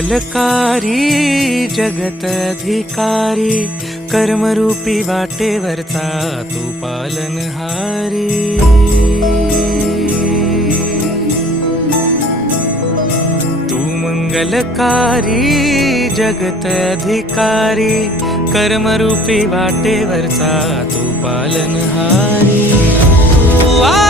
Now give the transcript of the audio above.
मंगलकारी जगत अधिकारी, कर्मरूपी वाटेवरचा तू पालनहारी। तू मंगलकारी जगत अधिकारी, कर्मरूपी वाटेवरचा तू पालनहारी। तू